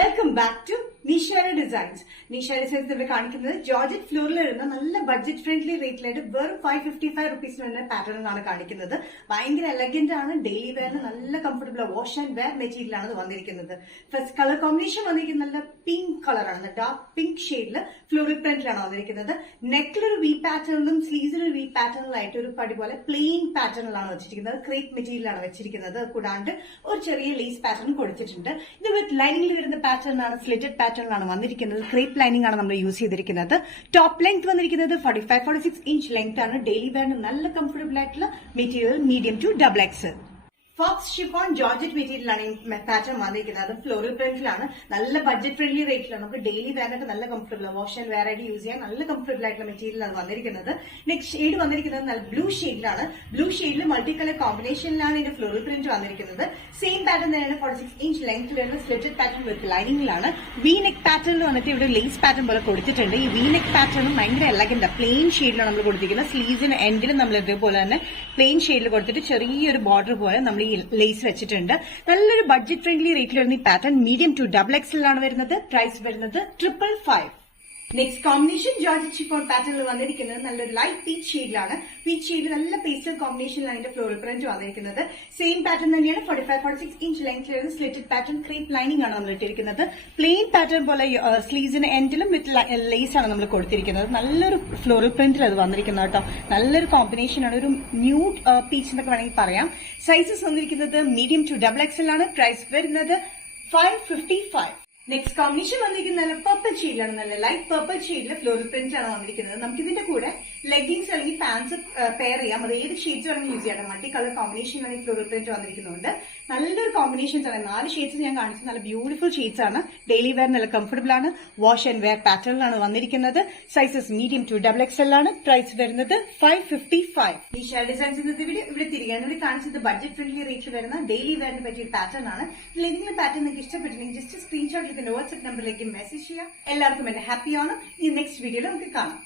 Welcome back to Nishara designs. Nishara designs ഇവിടെ കാണിക്കുന്നത് georgette ഫ്ലോറിൽ വരുന്ന നല്ല ബഡ്ജറ്റ് ഫ്രണ്ട്ലി റേറ്റിലായിട്ട് വെറും 555 റുപ്പീസിന് വരുന്ന പാറ്റേണാണ് കാണിക്കുന്നത്. ഭയങ്കര എലഗന്റ് ആണ്, ഡെയിലി വെയറിന് നല്ല comfortable wash and wear material ആണ് വന്നിരിക്കുന്നത്. ഫസ്റ്റ് കളർ കോമ്പിനേഷൻ വന്നിരിക്കുന്നത് നല്ല പിങ്ക് കളറാണ്, ഡാർക്ക് പിങ്ക് ഷെയ്ഡില് ഫ്ലോറൽ പ്രിന്റിലാണ് വന്നിരിക്കുന്നത്. നെക്കിലൊരു വി പാറ്റേണിലും സ്ലീവ്സിലൊരു വി പാറ്റേണിലായിട്ട് ഒരു പടി പോലെ പ്ലെയിൻ പാറ്റേണിലാണ് വെച്ചിരിക്കുന്നത്. ക്രേപ്പ് മെറ്റീരിയലാണ് വെച്ചിരിക്കുന്നത്. കൂടാണ്ട് ഒരു ചെറിയ ലേസ് പാറ്റേൺ കൊടുത്തിട്ടുണ്ട്. ഇത് വിത്ത് ലൈനിങ്ങിൽ വരുന്ന പാറ്റേൺ ആണ്, സ്ലിറ്റഡ് പാറ്റേണിലാണ് വന്നിരിക്കുന്നത്. ക്രേപ്പ് ലൈനിങ് ആണ് നമ്മൾ യൂസ് ചെയ്തിരിക്കുന്നത്. ടോപ്പ് ലെങ്ത് വന്നിരിക്കുന്നത് 45-46 ഇഞ്ച് ലെങ്ത് ആണ്. ഡെയിലി വെയറിന് നല്ല കംഫർട്ടബിൾ ആയിട്ടുള്ള material, medium to double X. Faux chiffon georgette മെറ്റീരിയലാണ് ഈ പാറ്റേൺ വന്നിരിക്കുന്നത്. അത് ഫ്ലോറൽ പ്രിന്റിലാണ്, നല്ല ബഡ്ജറ്റ് ഫ്രണ്ട്ലി റേറ്റിലാണ്. നമുക്ക് ഡെയിലി വെയറിനൊക്കെ നല്ല കംഫർട്ടബിൾ, വാഷ് ആൻഡ് വെയർ ആയിട്ട് യൂസ് ചെയ്യാൻ നല്ല കംഫർട്ടബിൾ ആയിട്ടുള്ള മെറ്റീരിയലാണ് വന്നിരിക്കുന്നത്. നെക്സ്റ്റ് ഷെയ്ഡ് വന്നിരിക്കുന്നത് നല്ല ബ്ലൂ ഷെയ്ഡിലാണ്. ബ്ലൂ ഷെയ്ഡിൽ മൾട്ടി കളർ കോമ്പിനേഷനിലാണ് ഇതിന്റെ ഫ്ലോറൽ പ്രിന്റ് വന്നിരിക്കുന്നത്. സെയിം പാറ്റേൺ തന്നെയാണ്, 46 ഇഞ്ച് ലെങ്ത് വരുന്ന സ്ലിറ്റഡ് പാറ്റേൺ വിത്ത് ലൈനിങ്ങിലാണ്. വി നെക്ക് പാറ്റേണിൽ വന്നിട്ട് ഇവിടെ ലേസ് പാറ്റേൺ പോലെ കൊടുത്തിട്ടുണ്ട്. ഈ വി നെക്ക് പാറ്റേണും ഭയങ്കര എലഗന്റ് പ്ലെയിൻ ഷെയ്ഡിലാണ് നമ്മൾ കൊടുത്തിരിക്കുന്നത്. സ്ലീവ്സിന് എൻഡിലും നമ്മൾ ഇതേപോലെ തന്നെ പ്ലെയിൻ ഷെയ്ഡിൽ കൊടുത്തിട്ട് ചെറിയൊരു ബോർഡർ പോലെ നമ്മൾ ഈ ലേസ് വെച്ചിട്ടുണ്ട്. നല്ലൊരു ബഡ്ജറ്റ് ഫ്രണ്ട്ലി റേറ്റിൽ വരുന്ന ഈ പാറ്റേൺ മീഡിയം ടു ഡബിൾ എക്സിലാണ് വരുന്നത്. പ്രൈസ് വരുന്നത് 555. നെക്സ്റ്റ് കോമ്പിനേഷൻ ജോർജറ്റ് ഷിഫോൺ പാറ്റേണിൽ വന്നിരിക്കുന്നത് നല്ലൊരു ലൈറ്റ് പീച്ച് ഷെയ്ഡിലാണ്. പീച്ച് ഷെയ്ഡിൽ നല്ല പേസ്റ്റൽ കോമ്പിനേഷനിലാണ് അതിന്റെ ഫ്ലോറൽ പ്രിന്റ് വന്നിരിക്കുന്നത്. സെയിം പാറ്റേൺ തന്നെയാണ്, 45-46 ഇഞ്ച് ലെങ്ത് വരുന്ന സ്ലിറ്റഡ് പാറ്റേൺ ക്രേപ്പ് ലൈനിങ് ആണ് നമ്മൾ ഇട്ടിരിക്കുന്നത്. പ്ലെയിൻ പാറ്റേൺ പോലെ സ്ലീവ്സിന് എൻഡിലും വിത്ത് ലേസ് ആണ് നമ്മൾ കൊടുത്തിരിക്കുന്നത്. നല്ലൊരു ഫ്ലോറൽ പ്രിന്റിൽ അത് വന്നിരിക്കുന്നത് കേട്ടോ. നല്ലൊരു കോമ്പിനേഷൻ ആണ്, ഒരു ന്യൂഡ് പീച്ച് എന്നൊക്കെ വേണമെങ്കിൽ പറയാം. സൈസസ് വന്നിരിക്കുന്നത് മീഡിയം ടു ഡബിൾ എക്സൽ ആണ്. പ്രൈസ് വരുന്നത് 555. നെക്സ്റ്റ് കോമ്പിനേഷൻ വന്നിരിക്കുന്നത് നല്ല പർപ്പിൾ ഷെയ്ഡിലാണ്. നല്ല ലൈറ്റ് പർപ്പിൾ ഷെയ്ഡിൽ ഫ്ലോറൽ പ്രിന്റ് ആണ് വന്നിരിക്കുന്നത്. നമുക്ക് ഇതിന്റെ കൂടെ ലെഗിങ്സ് അല്ലെങ്കിൽ പാൻസ് പെയർ ചെയ്യാം. അത് ഏത് ഷെയ്ഡ്സ് വേണമെങ്കിൽ യൂസ് ചെയ്യാം. മൾട്ടി കളർ കോമ്പിനേഷനാണ് ഈ ഫ്ലോറൽ പ്രിന്റ് വന്നിരിക്കുന്നുണ്ട്. നല്ലൊരു കോമ്പിനേഷൻസ് ആണ്. 4 ഷെയ്ഡ്സ് ഞാൻ കാണിച്ചത് നല്ല ബ്യൂട്ടിഫുൾ ഷെയ്ഡ്സ് ആണ്. ഡെയിലി വെയർ നല്ല കംഫർട്ടബിൾ ആണ്. വാഷ് ആൻഡ് വെയർ പാറ്റേണിലാണ് വന്നിരിക്കുന്നത്. Sizes medium to double XL ആണ്. പ്രൈസ് വരുന്നത് 555. ഈ ഷെയർ ഡിസൈൻസ് ഇന്നത്തെ വീഡിയോ ഇവിടെ തിരികെയാണ്. ഇവിടെ കാണിച്ചത് ബഡ്ജറ്റ് ഫ്രണ്ട്ലി റേറ്റിൽ വരുന്ന ഡെയിലി വെയറിന് പറ്റിയ പാറ്റേൺ ആണ്. ഏതെങ്കിലും പാറ്റേൺ നിങ്ങൾക്ക് ഇഷ്ടപ്പെട്ടില്ലെങ്കിൽ ജസ്റ്റ് സ്ക്രീൻഷോട്ട് ഇതിന്റെ വാട്സ്ആപ്പ് നമ്പറിലേക്ക് മെസ്സേജ് ചെയ്യാം. എല്ലാവർക്കും എന്റെ ഹാപ്പി ആണ്. ഈ നെക്സ്റ്റ് വീഡിയോയിൽ നമുക്ക് കാണാം.